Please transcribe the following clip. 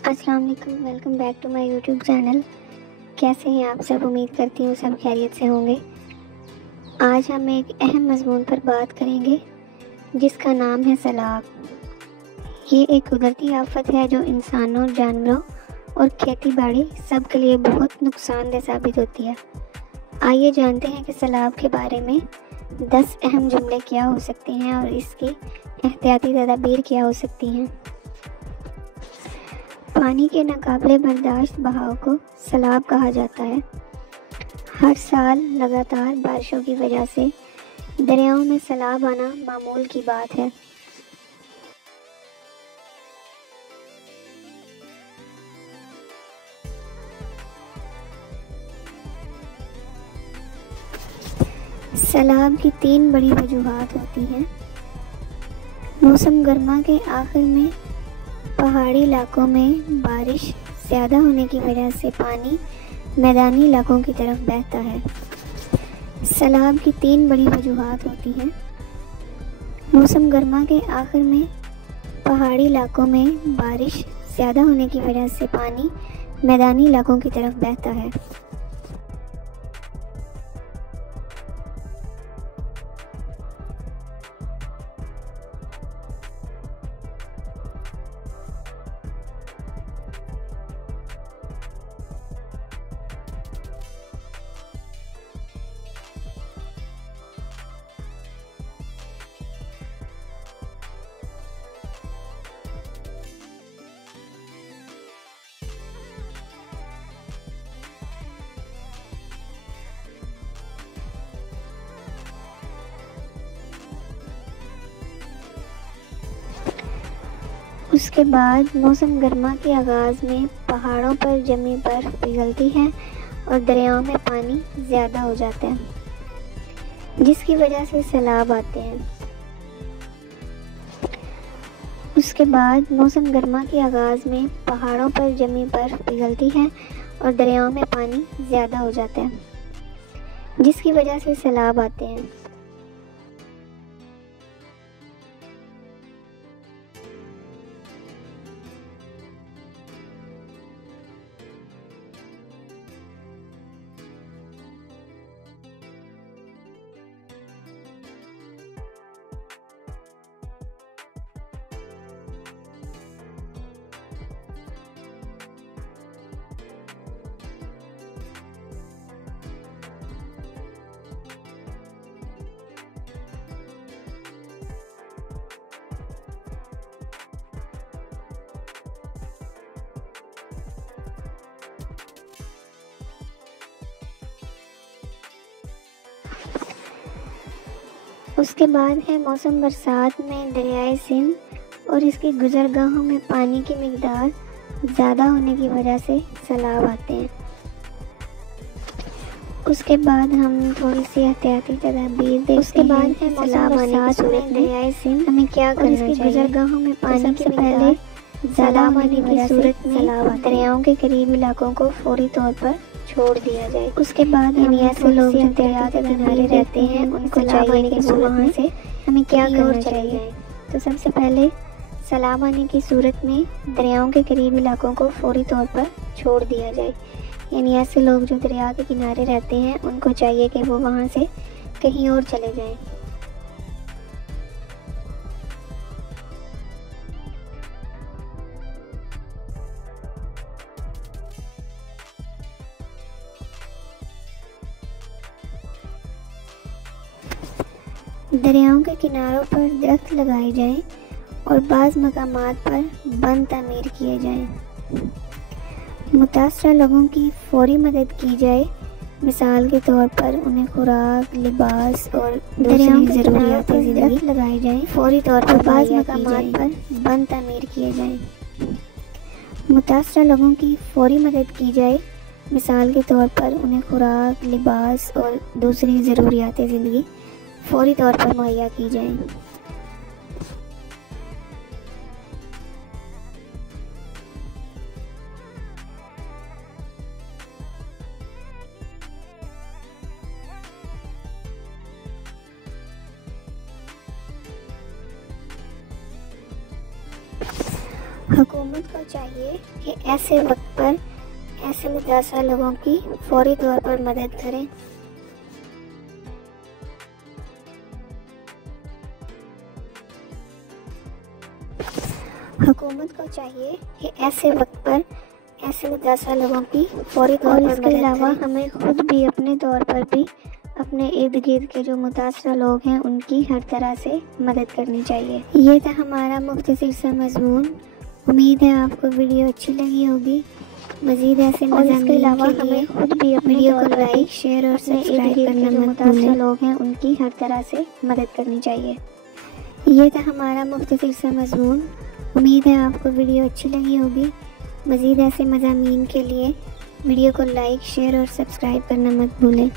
अस्सलाम वालेकुम, welcome back to my YouTube channel. कैसे हैं आप सब? उम्मीद करती हूँ सब खैरियत से होंगे। आज हम एक अहम मज़मून पर बात करेंगे जिसका नाम है सैलाब। ये एक कुदरती आफत है जो इंसानों, जानवरों और खेती बाड़ी सब के लिए बहुत नुकसानदेह साबित होती है। आइए जानते हैं कि सैलाब के बारे में 10 अहम जुमले क्या हो सकते हैं और इसकी एहतियाती तदाबीर क्या हो सकती हैं। पानी के नाकाबिले बर्दाश्त बहाव को सैलाब कहा जाता है। हर साल लगातार बारिशों की वजह से दरियाओं में सैलाब आना मामूल की बात है। सैलाब की 3 बड़ी वजूहात होती हैं। मौसम गर्मा के आखिर में पहाड़ी इलाकों में बारिश ज़्यादा होने की वजह से पानी मैदानी इलाकों की तरफ बहता है। सैलाब की 3 बड़ी वजूहात होती हैं। मौसम गर्मा के आखिर में पहाड़ी इलाकों में बारिश ज़्यादा होने की वजह से पानी मैदानी इलाकों की तरफ बहता है। उसके बाद मौसम गर्मा के आगाज़ में पहाड़ों पर जमी बर्फ़ पिघलती है और दरियाओं में पानी ज़्यादा हो जाता है जिसकी वजह से सैलाब आते हैं। उसके बाद मौसम गर्मा के आगाज़ में पहाड़ों पर जमी बर्फ़ पिघलती है और दरियाओं में पानी ज़्यादा हो जाता है जिसकी वजह से सैलाब आते हैं। उसके बाद है मौसम बरसात में दरियाए सिंध और इसकी गुज़रगाहों में पानी की मिक़दार ज़्यादा होने की वजह से सैलाब आते हैं। उसके बाद हम थोड़ी सी एहतियाती तदाबीर देखते हैं। उसके बाद है सैलाब आने की सूरत में दरियाए सिंध हमें क्या करना चाहिए। गुज़रगाहों में पानी से पहले सैलाब आने की सूरत में दरियाओं के करीबी इलाकों को फौरी तौर पर छोड़ दिया जाए। उसके बाद हम ऐसे लोग जो दरिया के किनारे रहते हैं उनको चाहिए कि वो वहाँ से हमें क्या करना चाहिए। तो सबसे पहले सैलाब आने की सूरत में दरियाओं के करीब इलाकों को फौरी तौर पर छोड़ दिया जाए। यानी ऐसे लोग जो दरिया के किनारे रहते हैं उनको चाहिए कि वो वहाँ से कहीं और चले जाएं। दरियाओं के किनारों पर दरख्त लगाए जाएं और बाज़ मकामात पर बंद तामीर किए जाएं। मुतासरा लोगों की फौरी मदद की जाए। मिसाल के तौर पर उन्हें खुराक, लिबास और दूसरी ज़रूरियातें ज़िंदगी लगाए जाएं। फौरी तौर पर बाज़ मकामात पर बंद तामीर किए जाएं। मुतासरा लोगों की फौरी मदद की जाए। मिसाल के तौर पर उन्हें खुराक, लिबास और दूसरी ज़रूरियातें ज़िंदगी फौरी तौर पर मुहैया की जाएं। हुकूमत को चाहिए कि ऐसे वक्त पर ऐसे मुतासर लोगों की फौरी तौर पर मदद करें। हुकूमत को चाहिए कि ऐसे वक्त पर ऐसे मुतासर लोगों की फौरी तौर पर मदद करें। इसके अलावा हमें खुद भी अपने तौर पर भी अपने इर्द गिर्द के जो मुतासर लोग हैं उनकी हर तरह से मदद करनी चाहिए। ये था हमारा मुख्तसर सा मज़मून। उम्मीद है आपको वीडियो अच्छी लगी होगी। मज़ीद ऐसे मज़ामीन के अलावा हमें खुद भी अपने वीडियो को लाइक, शेयर और सब्सक्राइब करना मत भूलें। जो लोग हैं उनकी हर तरह से मदद करनी चाहिए। ये था हमारा मुख्तसर सा मज़मून। उम्मीद है आपको वीडियो अच्छी लगी होगी। मज़ीद ऐसे मज़ामीन के लिए वीडियो को लाइक, शेयर और सब्सक्राइब करना मत भूलें।